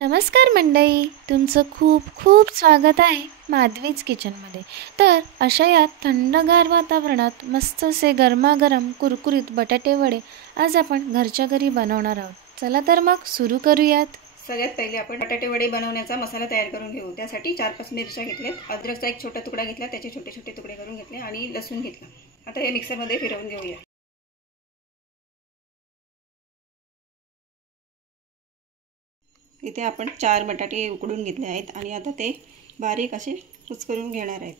नमस्कार मंडळी, तुमचं खूप खूप स्वागत आहे माधवीज किचनमध्ये. तर अशा या थंडगार वातावरणात मस्त असे गरमागरम कुरकुरीत बटाटे वडे आज आपण घरच्या घरी बनवणार आहोत. चला तर मग सुरू करूयात. सगळ्यात पहिले आपण बटाटे वडे बनवण्याचा मसाला तयार करून घेऊ. त्यासाठी 4-5 मिरच्या घेतल्यात, अद्रकचा एक छोटा तुकडा घेतला, त्याचे छोटे छोटे तुकडे करून घेतले आणि लसूण घेतला. आता हे मिक्सरमध्ये फिरवून घेऊया. इथे आपण 4 बटाटे उकडून घेतले आहेत आणि आता ते बारीक असे कुचकरून घेणार आहेत.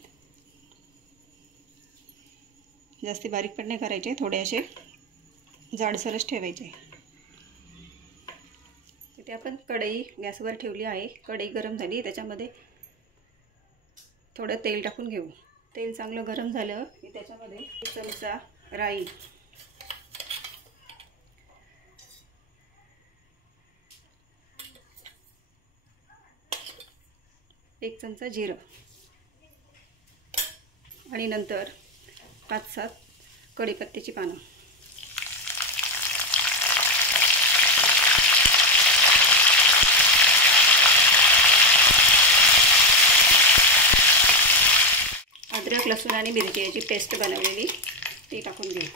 जास्ती बारीक पण नाही करायचे, थोडे असे जाडसरच ठेवायचे. इथे आपण कढई गॅसवर ठेवली आहे. कढई गरम झाली, त्याच्यामध्ये थोडं तेल टाकून घेऊ. तेल चांगलं गरम झालं की त्याच्यामध्ये 1 चमचा राई, 1 चमचा जिरं आणि नंतर 5-7 कढीपत्त्याची पानं. अद्रक, लसूण आणि मिरची याची पेस्ट बनवलेली ती टाकून घेऊ.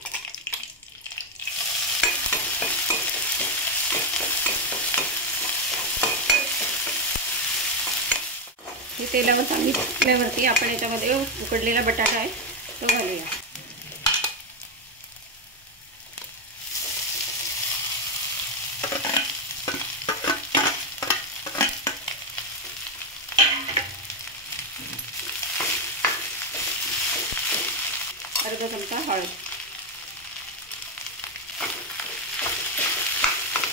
हे तेलावर चांगली फुटल्यावरती आपण याच्यामध्ये उकडलेला बटाटा आहे तो घालूया. अर्धा चमचा हळद,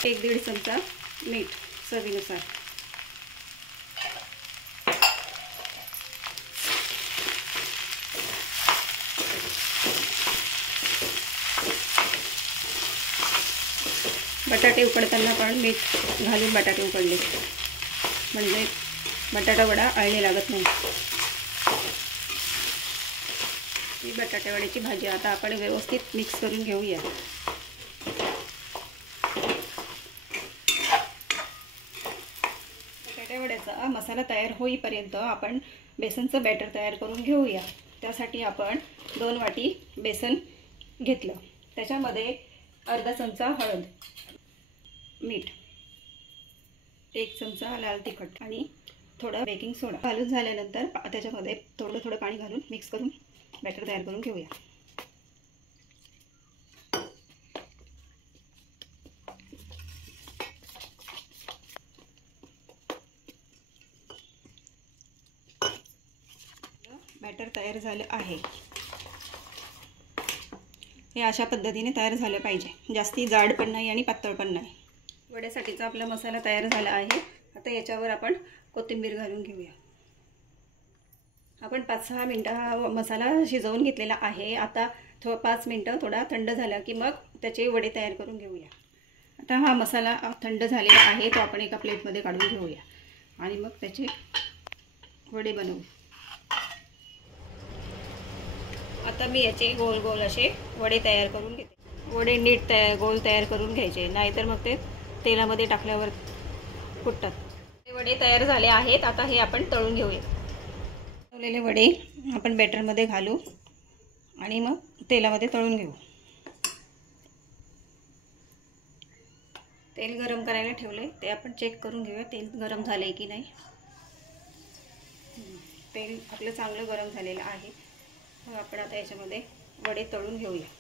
1-1.5 चमचा मीठ चवीनुसार, बटाटे उकडताना पण मीठ घालून बटाटे उकडले म्हणजे बटाटा वडा आळणी लागत नाही. ही बटाटे वड्याची भाजी आता आपण व्यवस्थित मिक्स करून घेऊया. बटाटे वड्याचा मसाला तयार होईपर्यंत आपण बेसनचं बॅटर तयार करून घेऊया. त्यासाठी आपण 2 वाटी बेसन घेतलं, त्याच्यामध्ये अर्धा चमचा हळद, मीठ, 1 चमचा लाल तिखट आणि थोडं बेकिंग सोडा घालून झाल्यानंतर त्याच्यामध्ये थोडं थोडं पाणी घालून मिक्स करून बॅटर तयार करून घेऊया. बॅटर तयार झालं आहे. हे अशा पद्धतीने तयार झालं पाहिजे. जास्ती जाड पण नाही आणि पातळ पण नाही. वड्यासाठीचा आपला मसाला तयार झाला आहे. आता याच्यावर आपण कोथिंबीर घालून घेऊया. आपण 5-6 मिनटं हा मसाला शिजवून घेतलेला आहे. आता 5 मिनटं थोडा थंड झाला की मग त्याचे वडे तयार करून घेऊया. आता हा मसाला थंड झालेला आहे तो आपण एका प्लेटमध्ये काढून घेऊया आणि मग त्याचे वडे बनवू. आता मी याचे गोल गोल असे वडे तयार करून घेते. वडे नीट गोल तयार करून घ्यायचे, नाहीतर मग ते तेलामध्ये टाकल्यावर फुटतात. हे वडे तयार झाले आहेत. आता हे आपण तळून घेऊया. तळलेले वडे आपण बॅटरमध्ये घालू आणि मग तेलामध्ये तळून घेऊ. तेल गरम करायला ठेवले ते आपण चेक करून घेऊया तेल गरम झाले की नाही. तेल आपलं चांगलं गरम झालेलं आहे. मग आपण आता याच्यामध्ये वडे तळून घेऊया.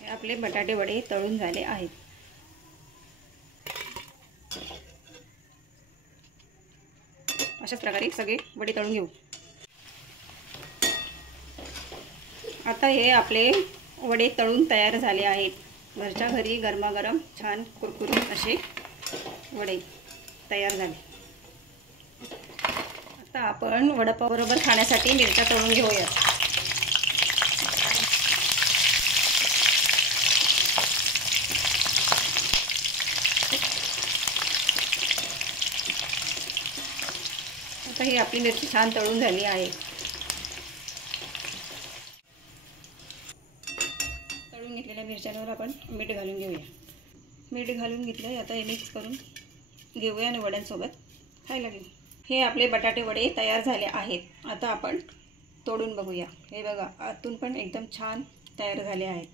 हे आपले बटाटे वडे तळून झाले आहेत. अशाच प्रकारे सगळे वडे तळून घेऊ. आता हे आपले वडे तळून तयार झाले आहेत. घरच्या घरी गरमागरम छान कुरकुरीत असे वडे तयार झाले. आता आपण वडापावबरोबर खाण्यासाठी मिरच्या तळून घेऊया. आता ही आपली मिरची छान तळून झाली आहे. तळून घेतलेल्या मिरच्यांवर आपण मीठ घालून घेऊया. मीठ घालून घेतलं. आता हे मिक्स करून घेऊया आणि वड्यांसोबत खायला घेऊ. हे आपले बटाटे वडे तयार झाले आहेत. आता आपण तोडून बघूया. हे बघा, आतून पण एकदम छान तयार झाले आहेत.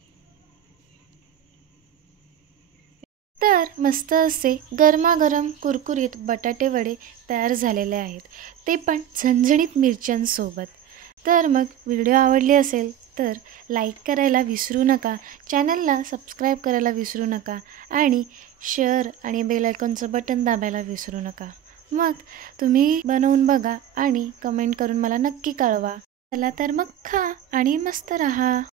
तर मस्त असे गरमागरम कुरकुरीत बटाटे वडे तयार झालेले आहेत, ते पण झणझणीत मिरच्यांसोबत. तर मग व्हिडिओ आवडली असेल तर लाईक करायला विसरू नका, चॅनलला सबस्क्राईब करायला विसरू नका आणि शेअर आणि बेल आयकॉनचं बटन दाबायला विसरू नका. मग तुम्ही बनवून बघा आणि कमेंट करून मला नक्की कळवा. चला तर मग खा आणि मस्त रहा.